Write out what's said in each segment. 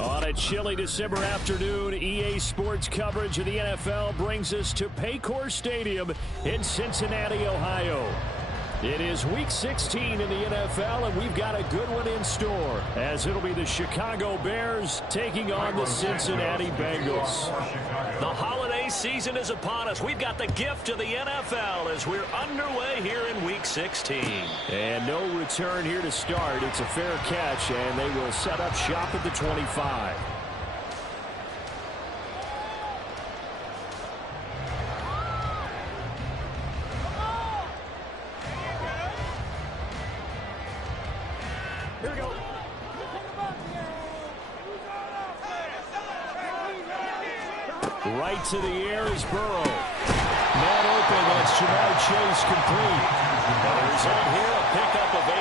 On a chilly December afternoon, EA Sports coverage of the NFL brings us to Paycor Stadium in Cincinnati, Ohio. It is Week 16 in the NFL, and we've got a good one in store, as it'll be the Chicago Bears taking on the Cincinnati Bengals. The holiday season is upon us. We've got the gift of the NFL as we're underway here in Week 16. And no return here to start. It's a fair catch, and they will set up shop at the 25. Right to the air is Burrow. Man open, that's Jamar Chase complete. And the result here, a pickup of 8.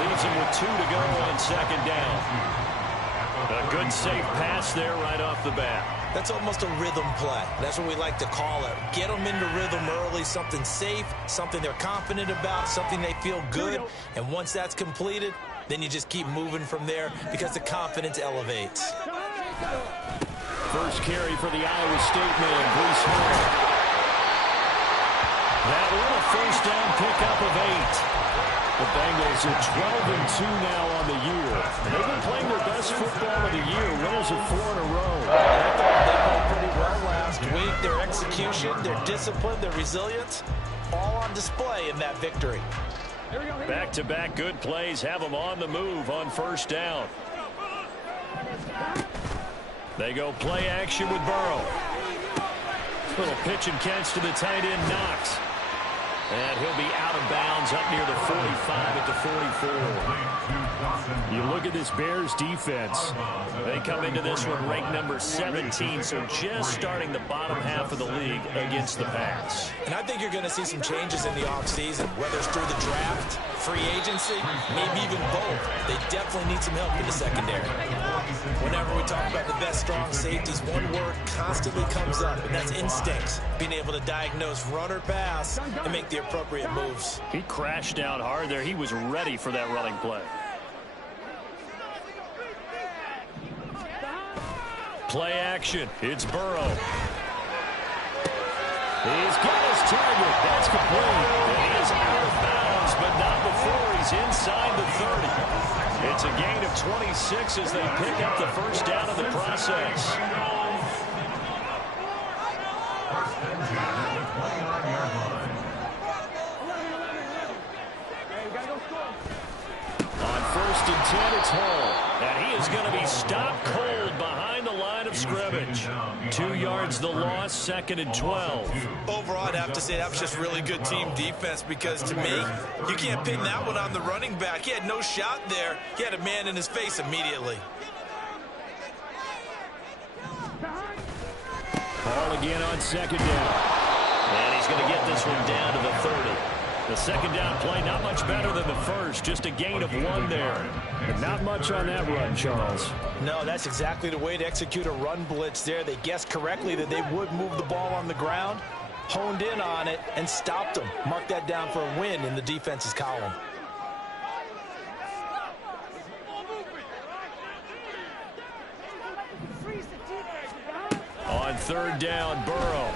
Leaves him with 2 to go on second down. A good safe pass there right off the bat. That's almost a rhythm play. That's what we like to call it. Get them into rhythm early, something safe, something they're confident about, something they feel good. And once that's completed, then you just keep moving from there because the confidence elevates. First carry for the Iowa State man, Bruce Hall. That one, a first down pickup of 8. The Bengals are 12-2 now on the year. They've been playing their best football of the year. Winners of 4 in a row. They played pretty well last week. Their execution, their discipline, their resilience, all on display in that victory. Back-to-back good plays have them on the move on first down. They go play action with Burrow. Little pitch and catch to the tight end, Knox. And he'll be out of bounds up near the 45 at the 44. You look at this Bears defense. They come into this one ranked number 17, so just starting the bottom half of the league against the pass. And I think you're going to see some changes in the offseason, whether it's through the draft, free agency, maybe even both. They definitely need some help in the secondary. Whenever we talk about the best strong safeties, one word constantly comes up, and that's instincts. Being able to diagnose run or pass and make the appropriate moves. He crashed down hard there. He was ready for that running play. Play action. It's Burrow. He's got his target. That's complete. And he is out of bounds, but not before he's inside the 30. It's a gain of 26 as they pick up the first down in the process. On 1st and 10, it's Hall. And he is going to be stopped cold behind the line of scrimmage. 2 yards the loss, 2nd and 12. Overall, I'd have to say that was just really good team defense because, to me, you can't pin that one on the running back. He had no shot there. He had a man in his face immediately. Hall again on 2nd down. And he's going to get this one down to the 30. The second down play, not much better than the first. Just a gain of 1 there. And not much on that run, Charles. No, that's exactly the way to execute a run blitz there. They guessed correctly that they would move the ball on the ground, honed in on it, and stopped them. Mark that down for a win in the defense's column. On 3rd down, Burrow.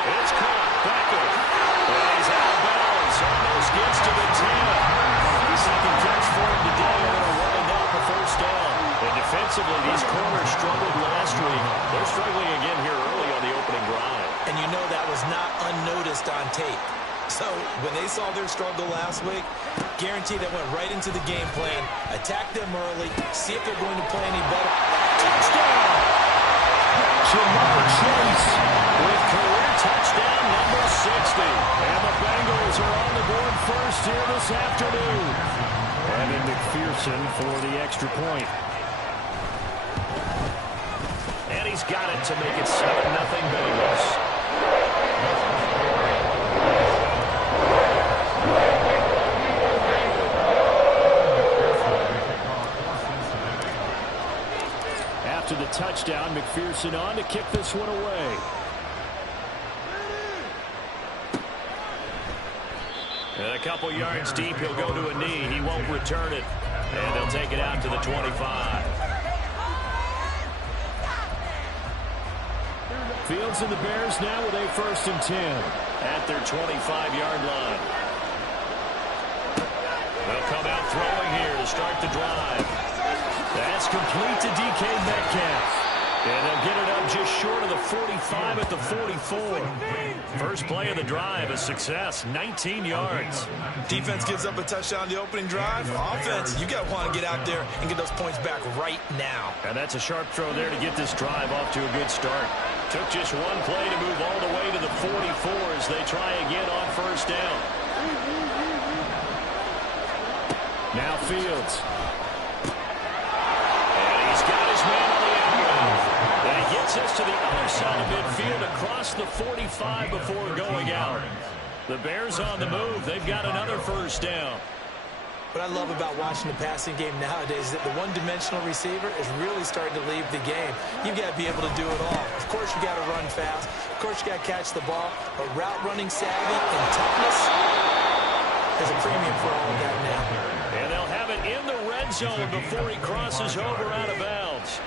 It's caught. Becker. And he's out of bounds. Almost gets to the 10. Second catch for him today. And they're running down for first down. And defensively, these corners struggled last week. They're struggling again here early on the opening drive. And you know that was not unnoticed on tape. So when they saw their struggle last week, guaranteed that went right into the game plan. Attack them early. See if they're going to play any better. Touchdown! Jamar Chase with career touchdown number 60. And the Bengals are on the board first here this afternoon. And then McPherson for the extra point. And he's got it to make it 7-0 Bengals. After the touchdown, McPherson on to kick this one away. And a couple yards deep, he'll go to a knee. He won't return it. And they'll take it out to the 25. Fields and the Bears now with a 1st and 10 at their 25-yard line. They'll come out throwing here to start the drive. That's complete to DK Metcalf. And they'll get it up just short of the 45 at the 44. First play of the drive, a success, 19 yards. Defense gives up a touchdown the opening drive. Offense, you got to want to get out there and get those points back right now. And that's a sharp throw there to get this drive off to a good start. Took just one play to move all the way to the 44 as they try again on 1st down. Now Fields. And he's got his man on the outrun. And he gets us to the other side of midfield across the 45 before going out. The Bears on the move. They've got another 1st down. What I love about watching the passing game nowadays is that the one-dimensional receiver is really starting to leave the game. You've got to be able to do it all. Of course, you got to run fast. Of course, you got to catch the ball. But route running savvy and toughness is a premium for all of that now. And they'll have it in the red zone before he crosses over out of bounds.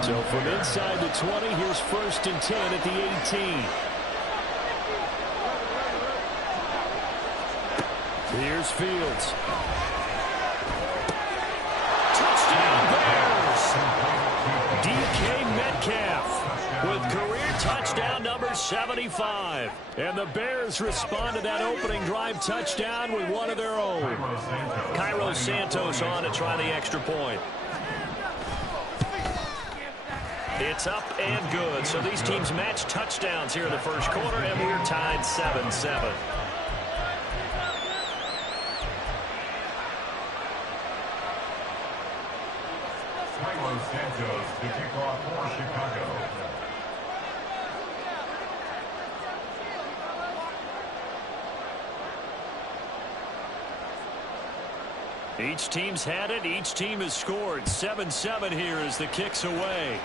So from inside the 20, here's 1st and 10 at the 18. Here's Fields. Touchdown Bears! DK Metcalf with career touchdown number 75. And the Bears respond to that opening drive touchdown with one of their own. Cairo Santos on to try the extra point. It's up and good. So these teams match touchdowns here in the first quarter, and we're tied 7-7. Santos to kick off for Chicago. Each team's had it. Each team has scored. 7-7 here as the kick's away.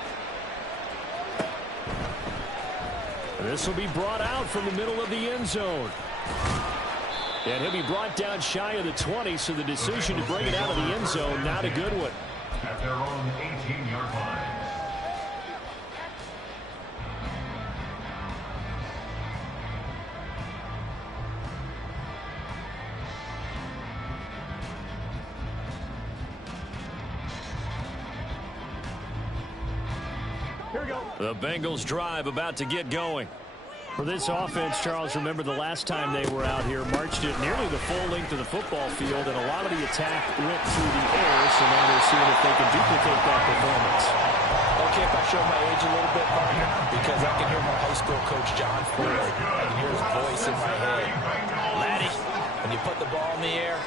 This will be brought out from the middle of the end zone. And he'll be brought down shy of the 20, so the decision to bring it out of the end zone, not a good one. At their own 18-yard line. Here we go. The Bengals drive about to get going. For this offense, Charles, remember the last time they were out here, marched it nearly the full length of the football field, and a lot of the attack went through the air, so now they're seeing if they can duplicate that performance. Okay, if I show my age a little bit, partner, because I can hear my high school coach, John Ford. I can hear his voice in my head. Laddie, when you put the ball in the air,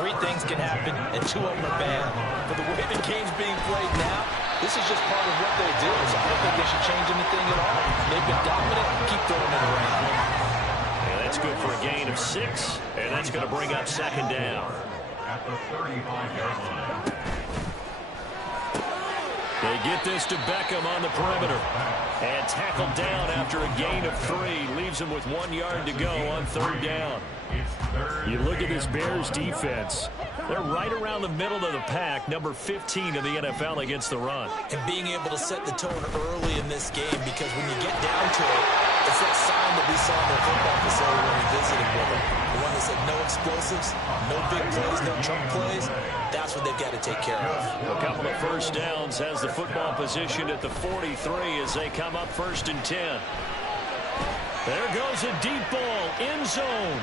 3 things can happen, and 2 of them are bad. But the way the game's being played now, this is just part of what they do, so I don't think they should change anything at all. They've been dominant. Keep throwing it around. Yeah, that's good for a gain of 6, and that's going to bring up 2nd down. At the 35-yard line. They get this to Beckham on the perimeter. And tackled down after a gain of 3. Leaves him with 1 yard to go on 3rd down. You look at this Bears defense. They're right around the middle of the pack, number 15 in the NFL against the run. And being able to set the tone early in this game, because when you get down to it, it's that sign that we saw in the football facility when we visited with them. The one that said no explosives, no big plays, no chunk plays. That's what they've got to take care of. A couple of 1st downs, has the football position at the 43 as they come up 1st and 10. There goes a deep ball, end zone.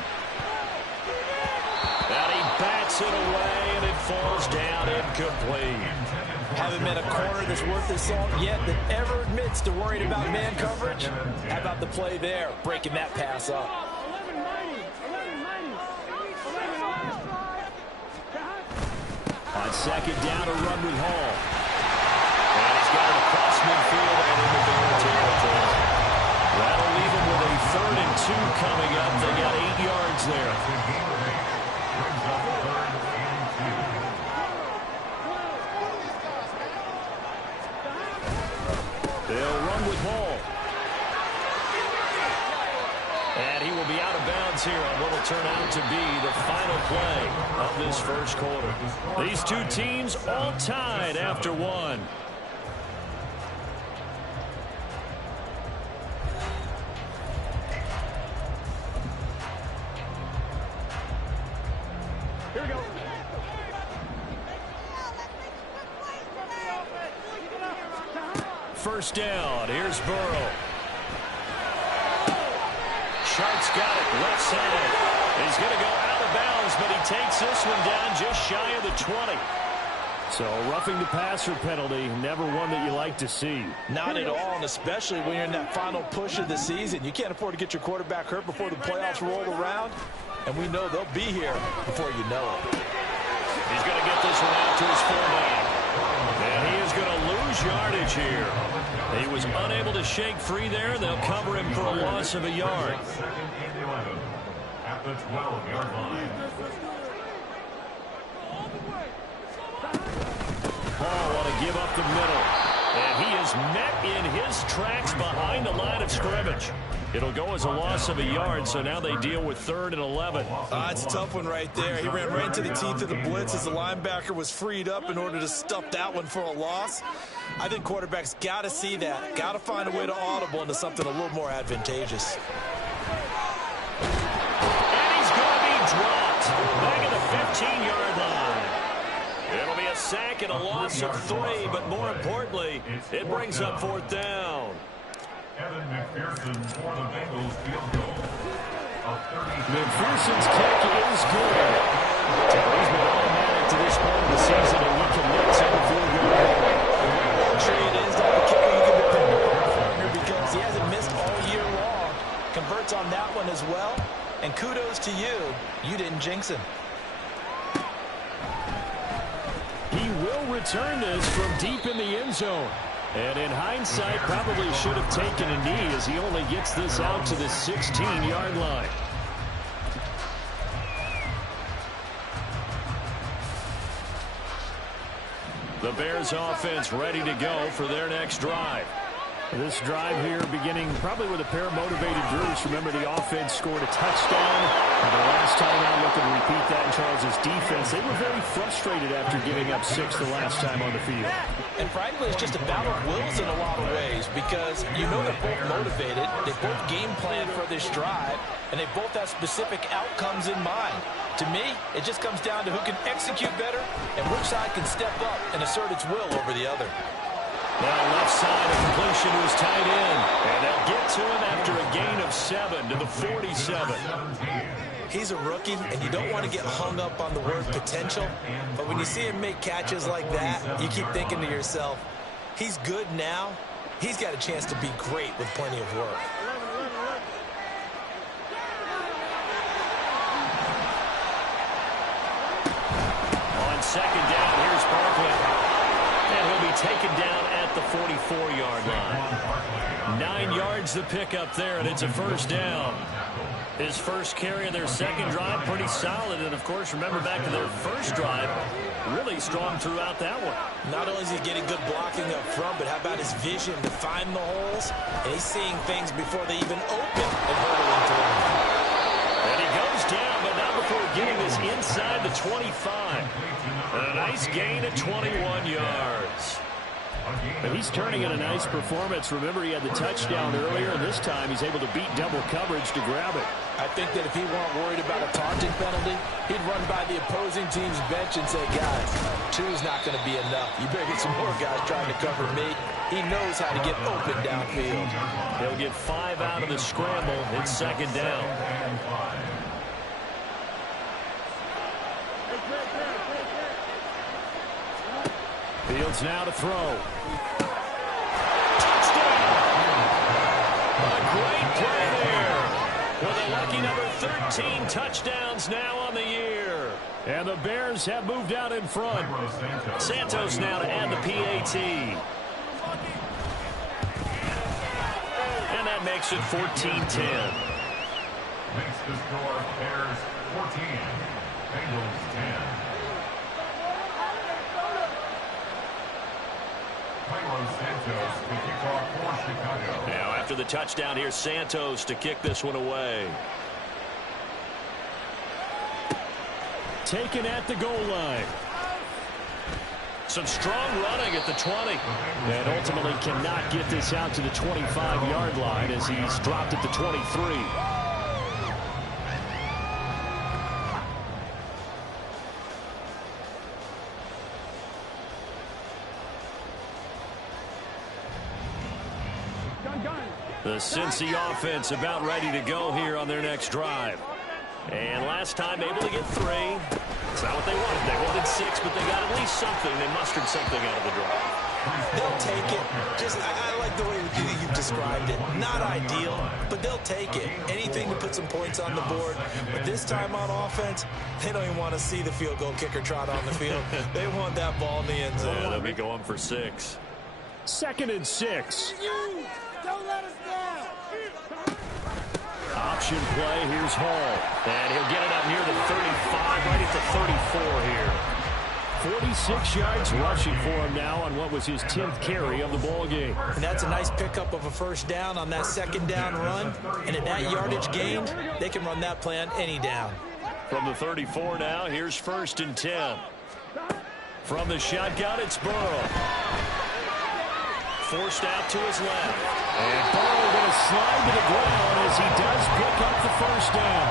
And he bats it away, and it falls down incomplete. Haven't met a corner that's worth his salt yet that ever admits to worrying about man coverage. How about the play there, breaking that pass up? On 2nd down, a run with Hall. And he's got it across midfield and into Bear territory. That'll leave him with a 3rd and 2 coming up. They got 8 yards there. They'll run with Hall. And he will be out of bounds here on what will turn out to be the final play of this first quarter. These 2 teams all tied after 1. First down. Here's Burrow. Sharp's got it. Left side. He's going to go out of bounds, but he takes this one down just shy of the 20. So roughing the passer penalty, never one that you like to see. Not at all, and especially when you're in that final push of the season. You can't afford to get your quarterback hurt before the playoffs roll around, and we know they'll be here before you know it. He's going to get this one out to his fullback. And he is going to lose yardage here. He was unable to shake free there. They'll cover him for a loss of a yard. Second and 11 at the 12-yard line. Paul want to give up the middle. And he is met in his tracks behind the line of scrimmage. It'll go as a loss of a yard, so now they deal with 3rd and 11. It's a tough one right there. He ran right into the teeth of the blitz as the linebacker was freed up in order to stuff that one for a loss. I think quarterbacks got to see that. Got to find a way to audible into something a little more advantageous. And he's going to be dropped back at the 15-yard line. It'll be a sack and a loss of 3, but more importantly, it brings up 4th down. Evan McPherson for the Bengals field goal. McPherson's kick is good. He's been automatic to this point of the season, and he commits on the field goal. Luxury it is to have a kicker you can depend upon because he hasn't missed all year long. Converts on that one as well, and kudos to you. You didn't jinx him. He will return this from deep in the end zone. And in hindsight, probably should have taken a knee as he only gets this out to the 16-yard line. The Bears offense ready to go for their next drive. This drive here beginning probably with a pair of motivated Drews. Remember, the offense scored a touchdown. And the last time out, looking to repeat that in Charles' defense. They were very frustrated after giving up 6 the last time on the field. And frankly, it's just a battle of wills in a lot of ways because you know they're both motivated. They both game plan for this drive, and they both have specific outcomes in mind. To me, it just comes down to who can execute better and which side can step up and assert its will over the other. Now left side, a completion to his tight end. And they'll get to him after a gain of 7 to the 47. He's a rookie, and you don't want to get hung up on the word potential. But when you see him make catches like that, you keep thinking to yourself, he's good now. He's got a chance to be great with plenty of work. On second down, here's Barkley. And he'll be taken down at the 44-yard line. 9 yards the pickup there, and it's a first down. His first carry of their second drive, pretty solid. And, of course, remember back to their first drive, really strong throughout that one. Not only is he getting good blocking up front, but how about his vision to find the holes? And he's seeing things before they even open and hurdling through. And he goes down, but not before getting this inside the 25. And a nice gain at 21 yards. And he's turning in a nice performance. Remember, he had the touchdown earlier, and this time he's able to beat double coverage to grab it. I think that if he weren't worried about a taunting penalty, he'd run by the opposing team's bench and say, guys, 2's not going to be enough. You better get some more guys trying to cover me. He knows how to get open downfield. He'll get 5 out of the scramble. It's second down. Fields now to throw. Touchdown! A great play there. With a lucky number 13 touchdowns now on the year. And the Bears have moved out in front. Santos now to add the PAT. And that makes it 14-10. Makes the score Bears 14, Bengals 10. Santos to kick off for Chicago. Now after the touchdown, here's Santos to kick this one away. Taken at the goal line. Some strong running at the 20. And ultimately cannot get this out to the 25-yard line as he's dropped at the 23. The Cincy offense about ready to go here on their next drive. And last time able to get 3. It's not what they wanted. They wanted 6, but they got at least something. They mustered something out of the drive. They'll take it. I like the way you've described it. Not ideal, but they'll take it. Anything to put some points on the board. But this time on offense, they don't even want to see the field goal kicker trot on the field. They want that ball in the end zone. Yeah, they'll be going for 6. 2nd and 6. Don't let us down. Option play. Here's Hall. And he'll get it up near the 35, right at the 34 here. 46 yards rushing for him now on what was his 10th carry of the ball game. And that's a nice pickup of a first down on that second down run. And at that yardage gained, they can run that play on any down. From the 34 now, here's 1st and 10. From the shotgun, it's Burrow. Forced out to his left. And Burrow going to slide to the ground as he does pick up the first down.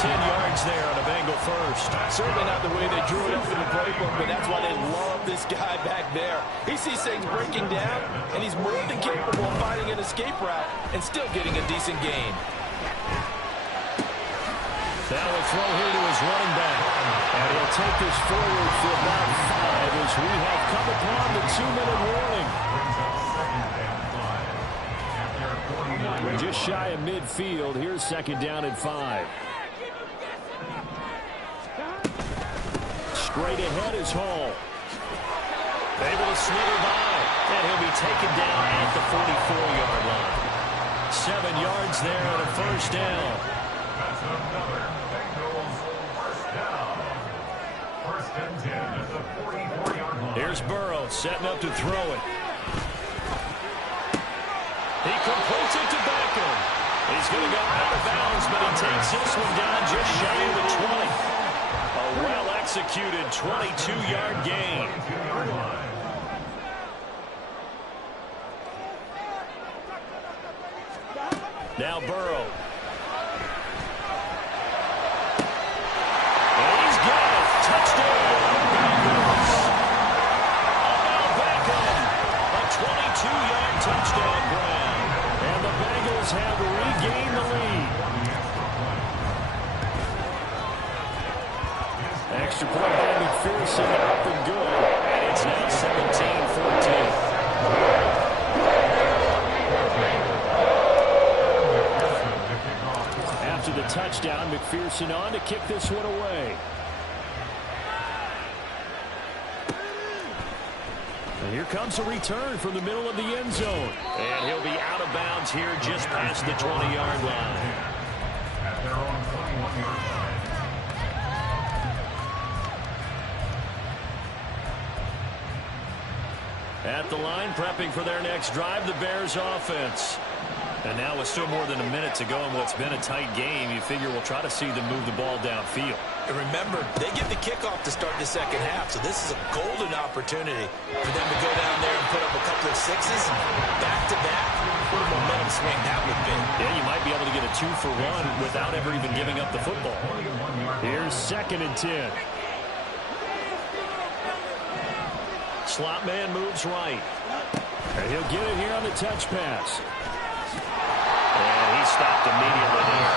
10 yards there on a Bengal first. Certainly not the way they drew it up in the playbook, but that's why they love this guy back there. He sees things breaking down, and he's more than capable of finding an escape route and still getting a decent gain. Now a throw here to his running back. And he'll take this forward for about 5 as we have come upon the 2-minute warning. We're just shy of midfield. Here's 2nd down and 5. Straight ahead is Hall. Able to slither by. And he'll be taken down at the 44-yard line. 7 yards there on a first down. That's another Bengals first down. 1st and 10 at the 44-yard line. Here's Burrow setting up to throw it. He completes it to Beckham. He's going to go out of bounds, but he takes this one down just shy of the 20. A well-executed 22-yard gain. Now Burrow. And he's got it. Touchdown. Bengals. Odell Beckham. A 22-yard touchdown grab. And the Bengals have regained the lead. Extra point by McPherson up and good. And it's now 17-14. After the touchdown, McPherson on to kick this one away. And here comes a return from the middle of the end zone. And he'll be out of bounds here just past the 20-yard line. At their own 21-yard line. At the line, prepping for their next drive, the Bears offense. And now with still more than a minute to go in what's been a tight game, you figure we'll try to see them move the ball downfield. And remember, they get the kickoff to start the second half, so this is a golden opportunity for them to go down there and put up a couple of 6s back-to-back. What a momentum swing that would be. Yeah, you might be able to get a 2-for-1 without ever even giving up the football. Here's 2nd and 10. Slot man moves right. And he'll get it here on the touch pass. And he stopped immediately there.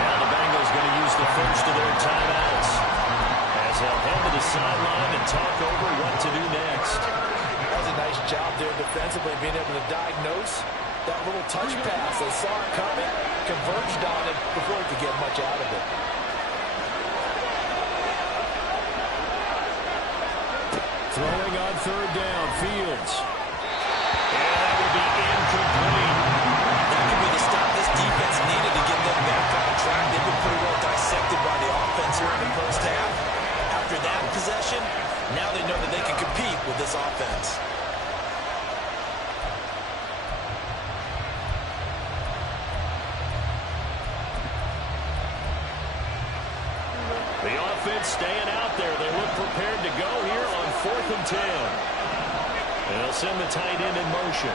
Now the Bengals going to use the first of their timeouts as they'll head to the sideline and talk over what to do next. That was a nice job there defensively, being able to diagnose that little touch pass. They saw it coming, converged on it before he could get much out of it. Throwing on 3rd down, Fields. And that will be incomplete. That could be the stop this defense needed to get them back on track. They've been pretty well dissected by the offense here in the first half. After that possession, now they know that they can compete with this offense. The offense staying out there. They look prepared to go here on 4th and 10. And they'll send the tight end in motion.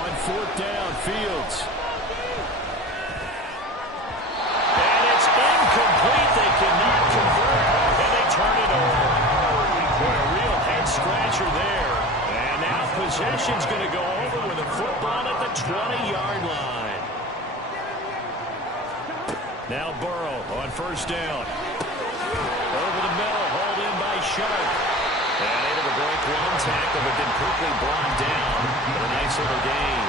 On 4th down, Fields. And it's incomplete. They cannot convert. And they turn it over. Boy, a real head scratcher there. And now possession Substitution's going to go over with a football at the 20-yard line. Now Burrow on first down. Over the middle, hauled in by Sharp. And able to break one tackle, but then quickly brought down for a nice little gain.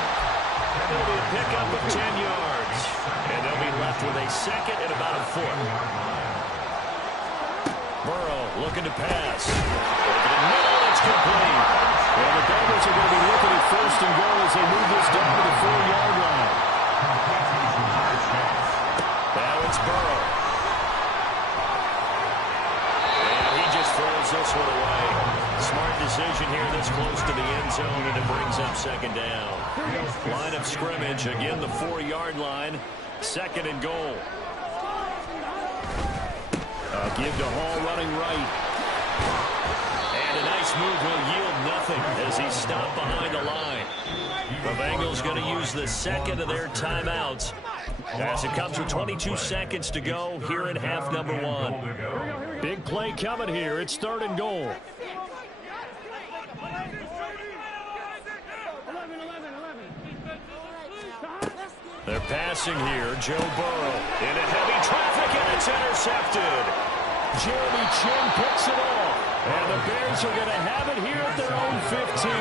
It'll be a pickup of 10 yards. And they'll be left with a second and about a foot. Burrow looking to pass. Over the middle, it's complete. Well, the Bengals are going to be looking at first and goal as they move this down to the 4-yard line. Now it's Burrow. And he just throws this one away. Smart decision here this close to the end zone, and it brings up second down. Line of scrimmage, again the 4-yard line. Second and goal. Give to Hall running right. And a nice move will yield nothing as he's stopped behind the line. The Bengals going to use the second of their timeouts as it comes with 22 seconds to go here in half number 1. Big play coming here. It's third and goal. They're passing here. Joe Burrow into heavy traffic, and it's intercepted. Jeremy Chin picks it off. And the Bears are going to have it here at their own 15.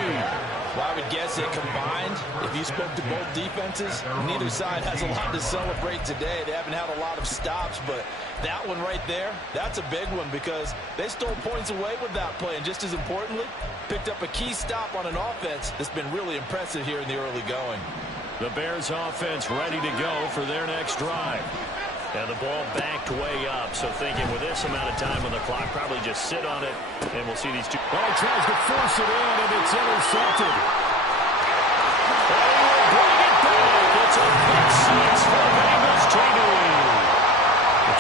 Well, I would guess it combined. If you spoke to both defenses, neither side has a lot to celebrate today. They haven't had a lot of stops, but that one right there, that's a big one because they stole points away with that play. And just as importantly, picked up a key stop on an offense that's been really impressive here in the early going. The Bears offense ready to go for their next drive. And the ball backed way up, so thinking with this amount of time on the clock, probably just sit on it, and we'll see these two. Oh, he tries to force it in, and it's intercepted. And he will bring it back. It's a pick six for the Bengals team.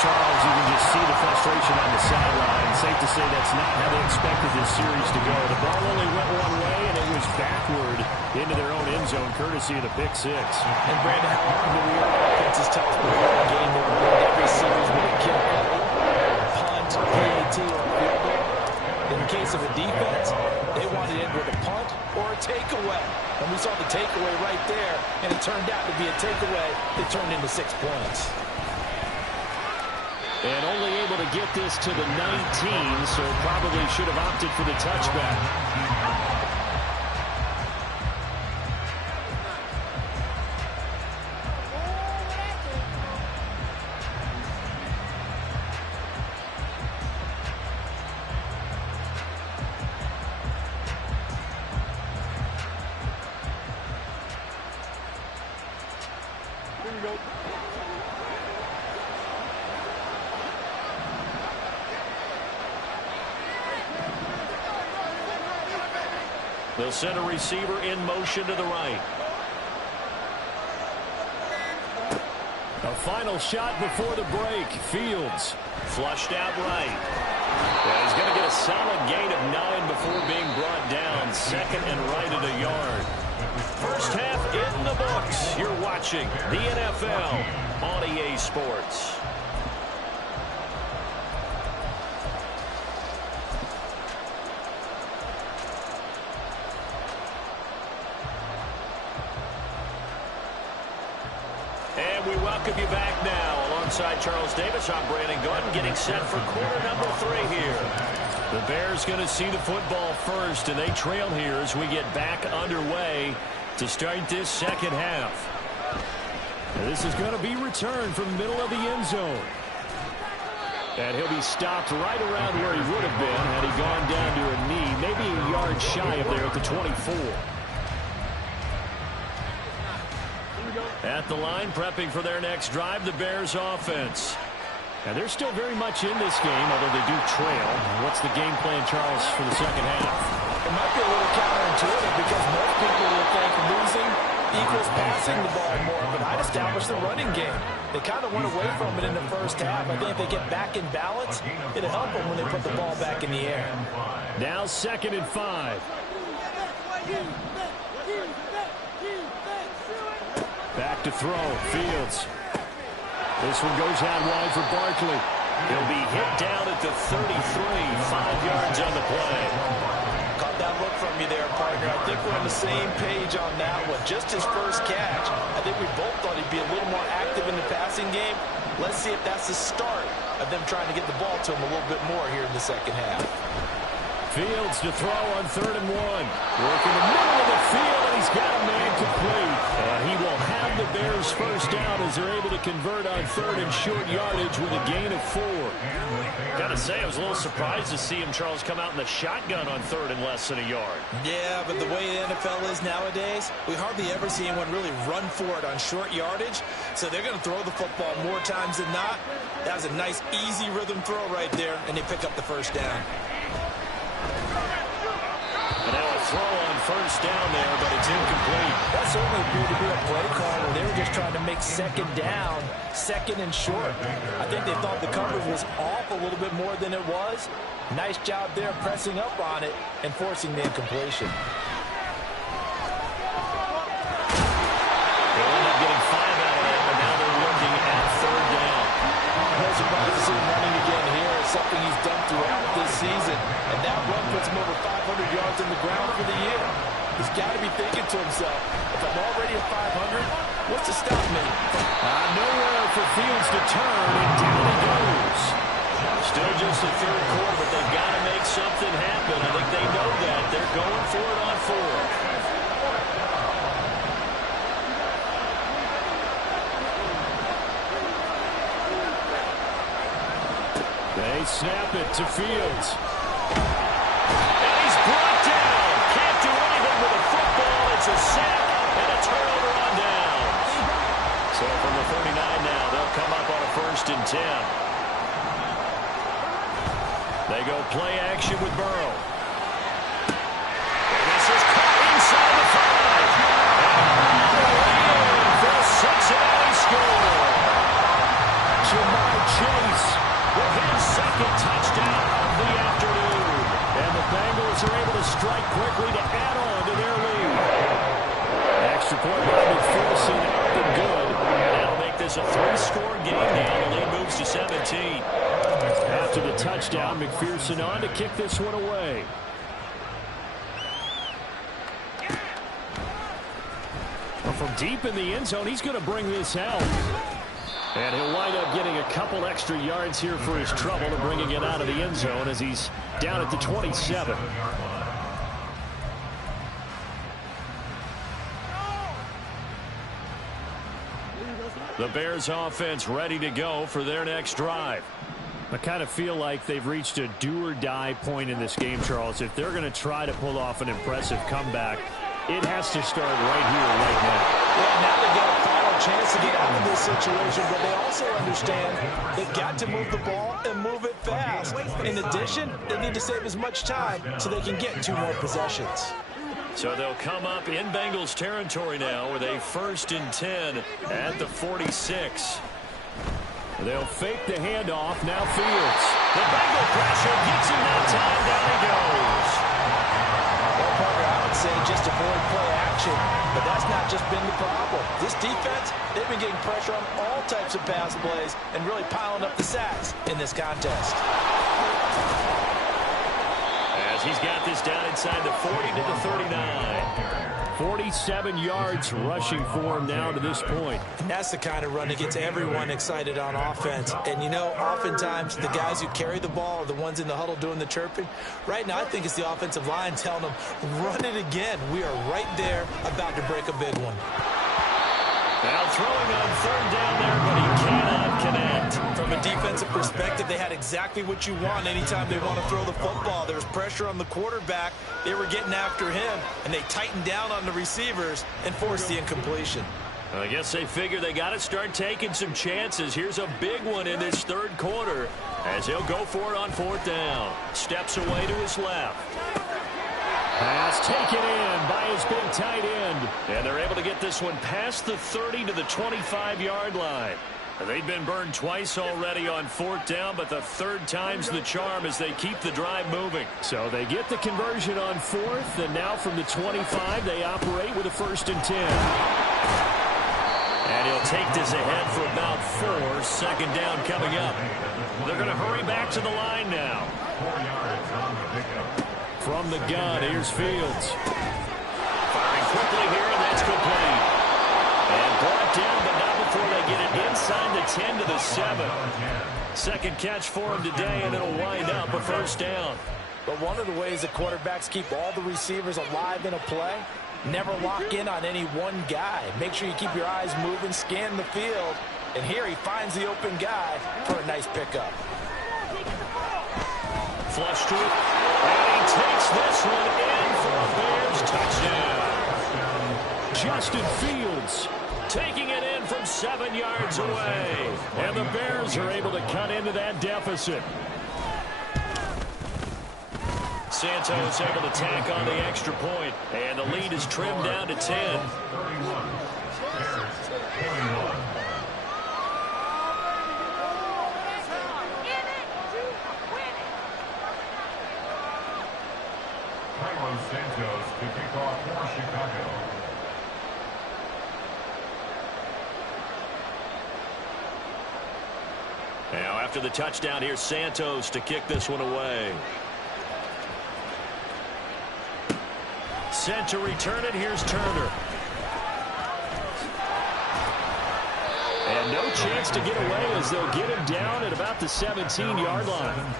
Charles, you can just see the frustration on the sideline. Safe to say that's not how they expected this series to go. The ball only went one way, and it was backward into their own end zone, courtesy of the pick six. And Brandon, how often do we hear offenses tell us we're in a game that we win every series with a kick, punt, PAT, or a field goal? In the case of a defense, they wanted it with a punt or a takeaway. And we saw the takeaway right there, and it turned out to be a takeaway that turned into 6 points. And only able to get this to the 19, so probably should have opted for the touchback. They'll send a receiver in motion to the right. A final shot before the break. Fields flushed out right. Yeah, he's going to get a solid gain of 9 before being brought down. Second and right at a yard. First half in the books. You're watching the NFL on EA Sports. And we welcome you back now. Alongside Charles Davis, I'm Brandon Gordon, getting set for quarter number 3 here. The Bears going to see the football first, and they trail here as we get back underway to start this second half. And this is going to be returned from the middle of the end zone. And he'll be stopped right around where he would have been had he gone down to a knee, maybe a yard shy of there at the 24. At the line, prepping for their next drive, the Bears offense. And they're still very much in this game, although they do trail. What's the game plan, Charles, for the second half? It might be a little counterintuitive because most people would think losing equals passing the ball more, but I'd establish the running game. They kind of went away from it in the first half. I think if they get back in balance, it'll help them when they put the ball back in the air. Now 2nd and 5. Back to throw. Fields. This one goes out wide for Barkley. He'll be hit down at the 33. 5 yards on the play. Caught that look from you there, partner. I think we're on the same page on that one. Just his first catch. I think we both thought he'd be a little more active in the passing game. Let's see if that's the start of them trying to get the ball to him a little bit more here in the second half. Fields to throw on 3rd and 1. Working the middle of the field, and he's got a man complete. He will have the Bears first down as they're able to convert on 3rd and short yardage with a gain of 4. Gotta say, I was a little surprised to see him, Charles, come out in the shotgun on 3rd and less than a yard. Yeah, but the way the NFL is nowadays, we hardly ever see anyone really run for it on short yardage. So they're going to throw the football more times than not. That was a nice, easy rhythm throw right there, and they pick up the first down. And now a throw on 1st down there, but it's incomplete. That certainly appeared to be a play call where they were just trying to make 2nd down, 2nd and short. I think they thought the coverage was off a little bit more than it was. Nice job there pressing up on it and forcing the incompletion. They'll end up getting 5 out of it, but now they're looking at 3rd down. No surprise to see him running again here. It's something he's done throughout this season. And that run puts him over 500 yards on the ground for the year. He's got to be thinking to himself, if I'm already at 500, what's to stop me? Nowhere for Fields to turn, and down he goes. Still just the 3rd quarter, but they've got to make something happen. I think they know that. They're going for it on 4th. They snap it to Fields. And he's brought down. Can't do anything with the football. It's a sack and a turnover on downs. So from the 39 now, they'll come up on a 1st and 10. They go play action with Burrow. And this is caught inside the 5. And for a Cincinnati score. Jamar Chase with his 2nd touchdown of the afternoon. And the Bengals are able to strike quickly to add on to their lead. Extra point by McPherson up and good. And that'll make this a 3-score game now. The lead moves to 17. After the touchdown, McPherson on to kick this one away. Well, from deep in the end zone, he's going to bring this out. And he'll wind up getting a couple extra yards here for his trouble to bringing it out of the end zone as he's down at the 27. The Bears offense ready to go for their next drive. I kind of feel like they've reached a do-or-die point in this game, Charles. If they're going to try to pull off an impressive comeback, it has to start right here, right now. Well, now they get a final chance to get out of this situation, but they also understand they've got to move the ball and move it fast. In addition, they need to save as much time so they can get 2 more possessions. So they'll come up in Bengals territory now with a 1st and 10 at the 46. They'll fake the handoff. Now Fields. The Bengal pressure gets him that time. Down he goes. Well, Parker, I would say just avoid play action, but that's not just been the problem. This defense, they've been getting pressure on all types of pass plays and really piling up the sacks in this contest. As he's got this down inside the 40 to the 39. 47 yards rushing for him now to this point. And that's the kind of run that gets everyone excited on offense. And, you know, oftentimes the guys who carry the ball are the ones in the huddle doing the chirping. Right now, I think it's the offensive line telling them, run it again. We are right there about to break a big one. Now throwing on 3rd down there, but he cannot connect. From a defensive perspective, they had exactly what you want anytime they want to throw the football. There was pressure on the quarterback. They were getting after him, and they tightened down on the receivers and forced the incompletion. I guess they figure they got to start taking some chances. Here's a big one in this 3rd quarter as he'll go for it on 4th down. Steps away to his left. Pass taken in by his big tight end. And they're able to get this one past the 30 to the 25-yard line. They've been burned twice already on 4th down, but the 3rd time's the charm as they keep the drive moving. So they get the conversion on 4th, and now from the 25, they operate with a 1st and 10. And he'll take this ahead for about 4. 2nd down coming up. They're going to hurry back to the line now. 4 yards on the pickup. From the gun, here's Fields. quickly here, and that's complete. And brought down, but not before they get it inside the 10 to the 7. Second catch for him today, and it'll wind up a first down. But one of the ways that quarterbacks keep all the receivers alive in a play, never lock in on any one guy. Make sure you keep your eyes moving, scan the field. And here he finds the open guy for a nice pickup. Flush to it, and he takes this one in for a Bears touchdown. Justin Fields taking it in from 7 yards away. And the Bears are able to cut into that deficit. Santos able to tack on the extra point, and the lead is trimmed down to 10. Santos to kick off for Chicago. Now after the touchdown, here's Santos to kick this one away. Sent to return it, here's Turner. And no chance to get away as they'll get him down at about the 17-yard line.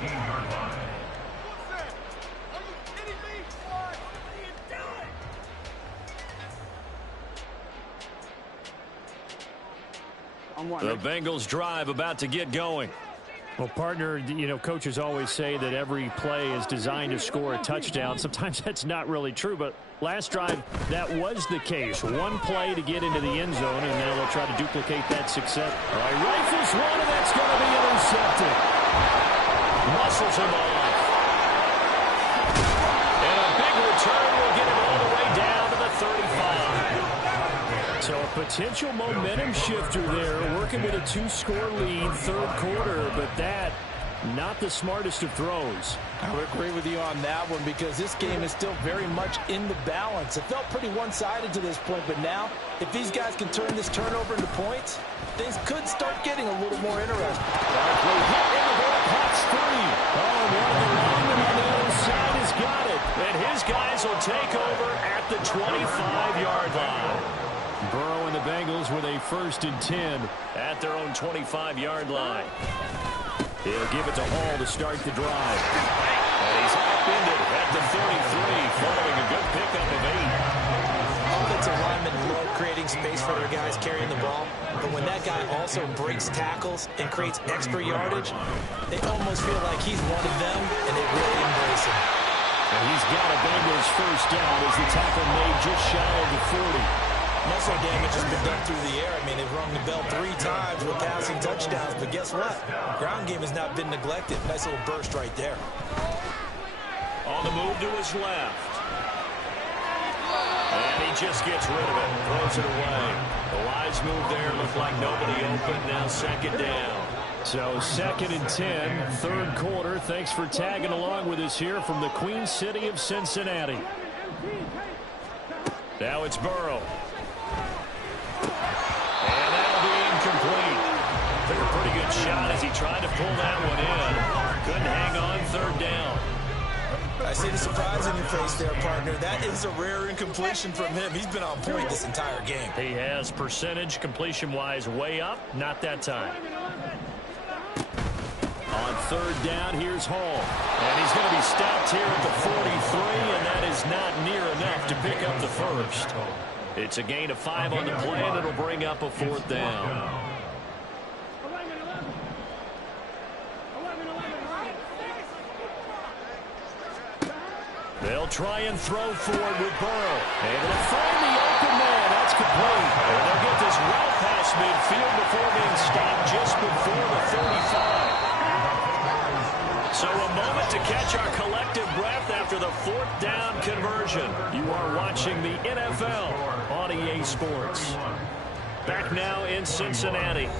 The Bengals drive about to get going. Well, partner, you know, coaches always say that every play is designed to score a touchdown. Sometimes that's not really true, but last drive, that was the case. One play to get into the end zone, and now they'll try to duplicate that success. All right, rifles one, and that's going to be intercepted. Muscles him off. And a big return will get him all the way down to the 35. So a potential momentum shifter there, working with a 2-score lead, third quarter, but that, not the smartest of throws. I would agree with you on that one because this game is still very much in the balance. It felt pretty one-sided to this point, but now, if these guys can turn this turnover into points, things could start getting a little more interesting. Barkley hit in the ball, pops free. Oh, one of the linemen on the other side has got it. And his guys will take over at the 25-yard line. Burrow and the Bengals with a 1st and 10 at their own 25-yard line. He'll give it to Hall to start the drive. And he's upended at the 33, following a good pickup of 8. Offensive linemen love creating space for their guys carrying the ball, but when that guy also breaks tackles and creates extra yardage, they almost feel like he's one of them, and they really embrace him. And he's got a Bengals first down as the tackle made just shy of the 40. Muscle damage has been done through the air. I mean, they've rung the bell 3 times with passing touchdowns, but guess what? Ground game has not been neglected. Nice little burst right there. On the move to his left. And he just gets rid of it, throws it away. The wise move there, looked like nobody open, now second down. So 2nd and 10, third quarter. Thanks for tagging along with us here from the Queen City of Cincinnati. Now it's Burrow. And that'll be incomplete. Took a pretty good shot as he tried to pull that one in. Couldn't hang on, third down. I see the surprise in your face there, partner. That is a rare incompletion from him. He's been on point this entire game. He has percentage completion-wise way up. Not that time. On third down, here's Hall. And he's going to be stopped here at the 43, and that is not near enough to pick up the first. It's a gain of 5 on the play, and it'll bring up a 4th down. They'll try and throw forward with Burrow. Able to find the open man. That's complete. And they'll get this well past midfield before being stopped just before the 35. So a moment to catch our collective breath after the 4th down conversion. You are watching the NFL on EA Sports. Back now in Cincinnati.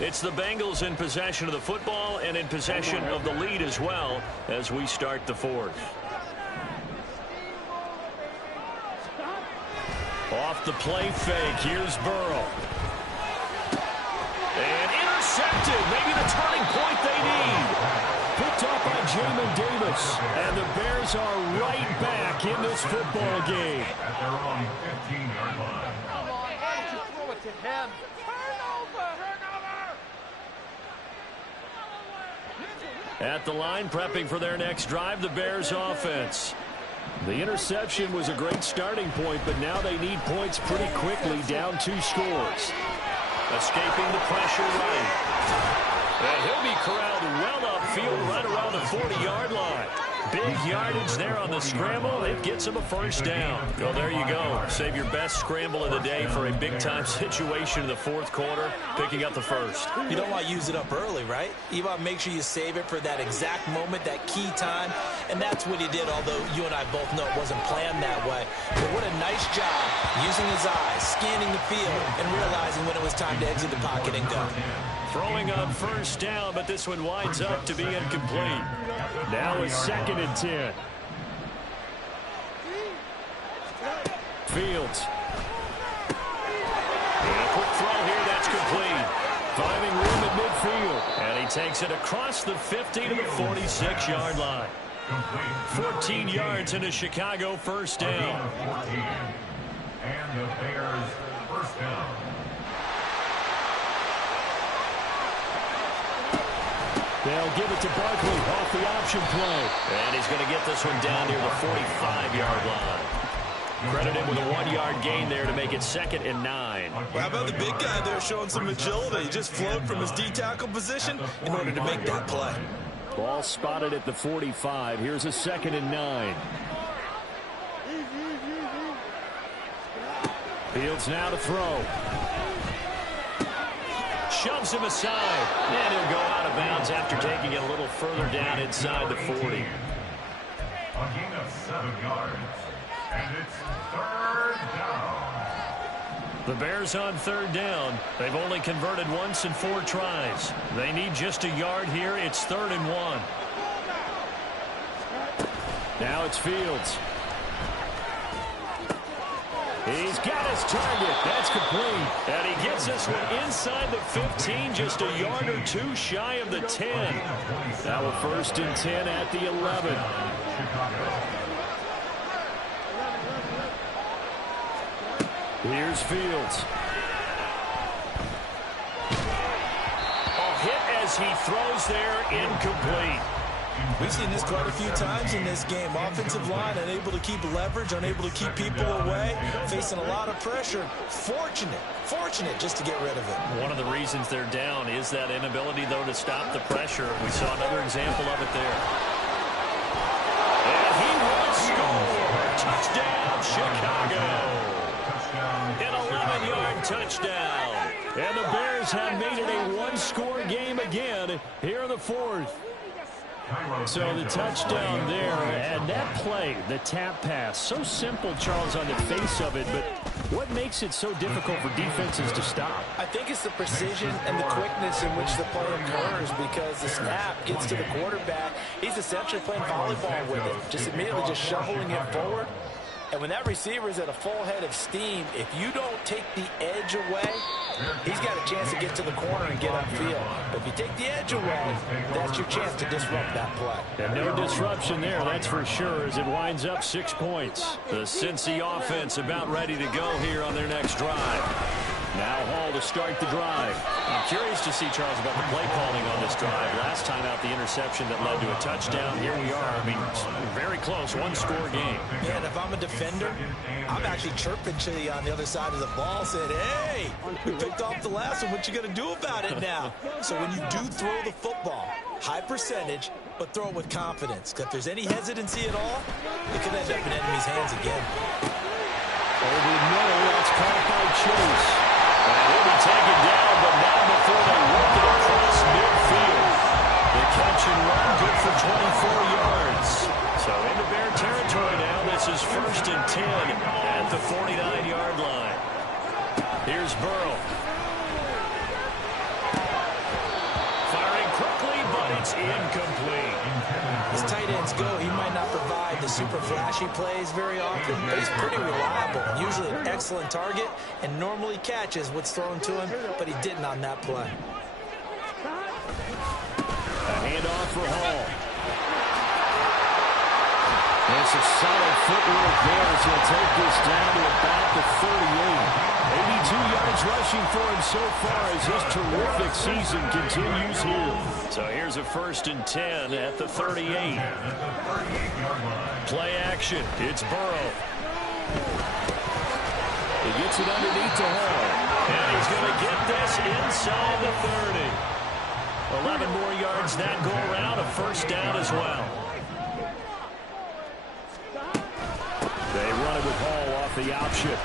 It's the Bengals in possession of the football and in possession of the lead as well as we start the 4th. Off the play fake, here's Burrow. And intercepted, maybe the turning point they need. Picked up by Jameis Davis. And the Bears are right back in this football game. At their own 15-yard line. Come on, why did you throw it to him? Turnover! At the line, prepping for their next drive, the Bears offense. The interception was a great starting point, but now they need points pretty quickly, down 2 scores. Escaping the pressure right. And he'll be corralled well upfield right around the 40-yard line. Big yardage there on the scramble. It gets him a first down. Well, there you go. Save your best scramble of the day for a big-time situation in the fourth quarter, picking up the first. You don't want to use it up early, right? You want to make sure you save it for that exact moment, that key time. And that's what he did, although you and I both know it wasn't planned that way. But what a nice job using his eyes, scanning the field, and realizing when it was time to exit the pocket and go. Throwing on first down, but this one winds up to be incomplete. Now it's 2nd and 10. Fields. And a quick throw here, that's complete. Finding room at midfield. And he takes it across the 50 to the 46-yard line. 14 yards into Chicago, first down. 14. And the Bears first down. They'll give it to Barkley off the option play. And he's going to get this one down near the 45-yard line. Credit him with a 1-yard gain there to make it 2nd and 9. Well, how about the big guy there showing some agility? He just flowed from his D-tackle position in order to make that play. Ball spotted at the 45. Here's a 2nd and 9. Fields now to throw. Shoves him aside. And he'll go out of bounds after taking it a little further down inside the 40. A gain of 7 yards. And it's 3rd down. The Bears on 3rd down. They've only converted once in 4 tries. They need just a yard here. It's 3rd and 1. Now it's Fields. He's got his target. That's complete. And he gets this one inside the 15, just a yard or 2 shy of the 10. Now a 1st and 10 at the 11. Here's Fields. A hit as he throws there, incomplete. We've seen this quite a few times in this game. Offensive line unable to keep leverage, unable to keep people away, facing a lot of pressure. Fortunate just to get rid of it. One of the reasons they're down is that inability, though, to stop the pressure. We saw another example of it there. And he will score. Touchdown, Chicago. An 11-yard touchdown. And the Bears have made it a 1-score game again here in the 4th. So the touchdown there, and that play, the tap pass, so simple, Charles, on the face of it, but what makes it so difficult for defenses to stop? I think it's the precision and the quickness in which the play occurs, because the snap gets to the quarterback. He's essentially playing volleyball with it, just immediately just shoveling it forward. And when that receiver is at a full head of steam, if you don't take the edge away, he's got a chance to get to the corner and get upfield. But if you take the edge away, that's your chance to disrupt that play. And no disruption there, that's for sure, as it winds up 6 points. The Cincy offense about ready to go here on their next drive. Now Hall to start the drive. I'm curious to see, Charles, about the play calling on this drive. Last time out, the interception that led to a touchdown. Here we are. I mean, very close, 1-score game. Man, if I'm a defender, I'm actually chirping to you on the other side of the ball, saying, hey, we picked off the last one. What you going to do about it now? So when you do throw the football, high percentage, but throw it with confidence. Because if there's any hesitancy at all, it could end up in enemy's hands again. Over the middle, that's caught by Chase. And he'll be taken down, but not before they work it across midfield. The catch and run good for 24 yards. So into Bear territory now. This is 1st and 10 at the 49-yard line. Here's Burrow. Firing quickly, but it's incomplete. As tight ends go, he might not provide the super flashy plays very often, but he's pretty reliable. Usually an excellent target, and normally catches what's thrown to him, but he didn't on that play. A handoff for Hall. And some solid footwork there as he'll take this down to about the 38. 82 yards rushing for him so far as his terrific season continues here. So here's a 1st and 10 at the 38. Play action. It's Burrow. He gets it underneath to Hall. And he's going to get this inside the 30. 11 more yards that go around, a 1st down as well. They run it with Hall off the option.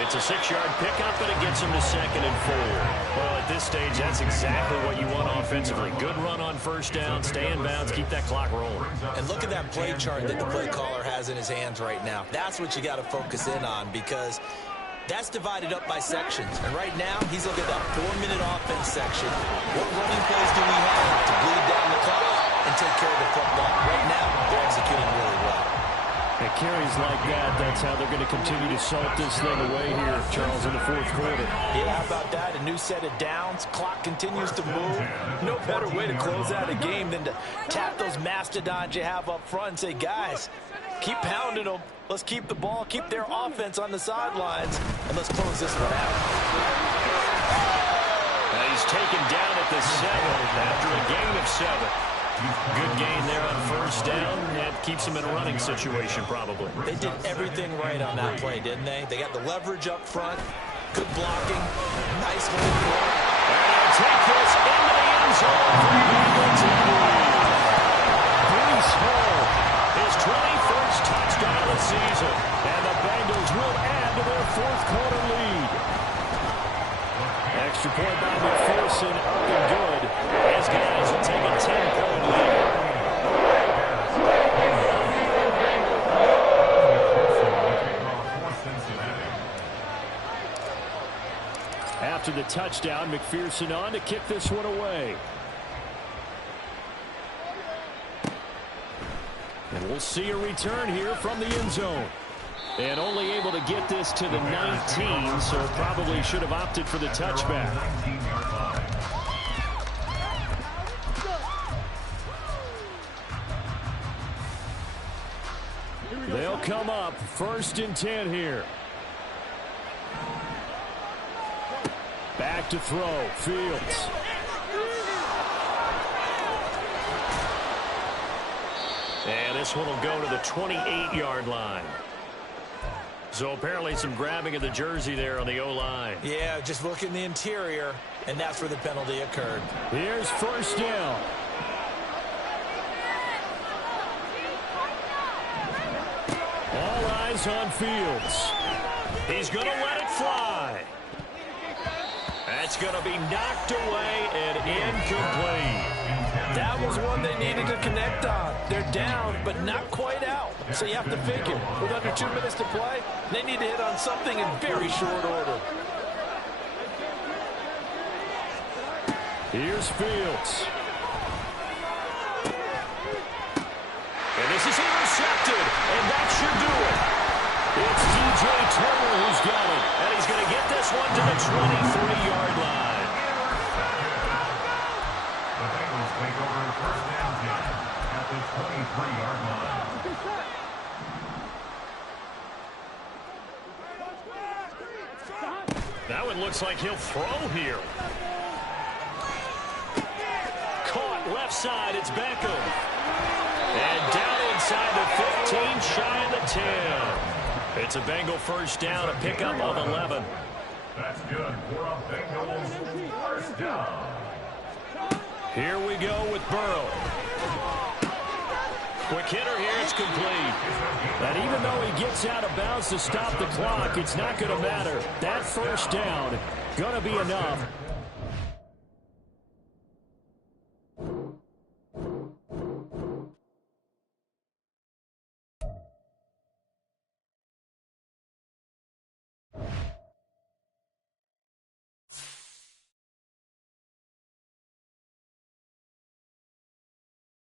It's a 6-yard pickup, but it gets him to 2nd and 4. Well, at this stage, that's exactly what you want offensively. Good run on 1st down, stay in bounds, keep that clock rolling. And look at that play chart that the play caller has in his hands right now. That's what you got to focus in on because that's divided up by sections. And right now, he's looking at that 4-minute offense section. What running plays do we have to bleed down the clock and take care of the football? Right now, they're executing really well. At carries like that, that's how they're going to continue to salt this thing away here, Charles, in the 4th quarter. Yeah, how about that? A new set of downs. Clock continues to move. No better way to close out a game than to tap those mastodons you have up front and say, guys, keep pounding them. Let's keep the ball, keep their offense on the sidelines, and let's close this one out. Now he's taken down at the 7 after a gain of 7. Good gain there on 1st down. That keeps him in a running situation, probably. They did everything right on that play, didn't they? They got the leverage up front, good blocking, nice hold for it. And they'll take this into the end zone for the Bengals in the lead. Breece Hall, His 21st touchdown of the season. and the Bengals will add to their 4th quarter lead. Extra point by McPherson, up and good. His guys will take a 10-point lead. After the touchdown, McPherson on to kick this one away. And we'll see a return here from the end zone. And only able to get this to the 19, so probably should have opted for the touchback. They'll come up 1st and 10 here. Back to throw, Fields. And this one will go to the 28-yard line. So apparently some grabbing of the jersey there on the O-line. Yeah, just look in the interior, and that's where the penalty occurred. Here's 1st down. All eyes on Fields. He's going to let it fly. That's going to be knocked away and incomplete. That was one they needed to connect on. They're down, but not quite out. So you have to figure, with under 2 minutes to play, they need to hit on something in very short order. Here's Fields. And this is intercepted, and that should do it. It's DJ Turner who's got it. And he's going to get this one to the 23-yard line. The Bengals take over 1st and 10 at the 23-yard line. That one looks like he'll throw here. Caught left side, it's Beckham. And down inside the 15, shy of the 10. It's a Bengal 1st down, a pickup of 11. That's good for a Bengals 1st down. Here we go with Burrow. Quick hitter here, it's complete. And even though he gets out of bounds to stop the clock, it's not going to matter. That 1st down going to be enough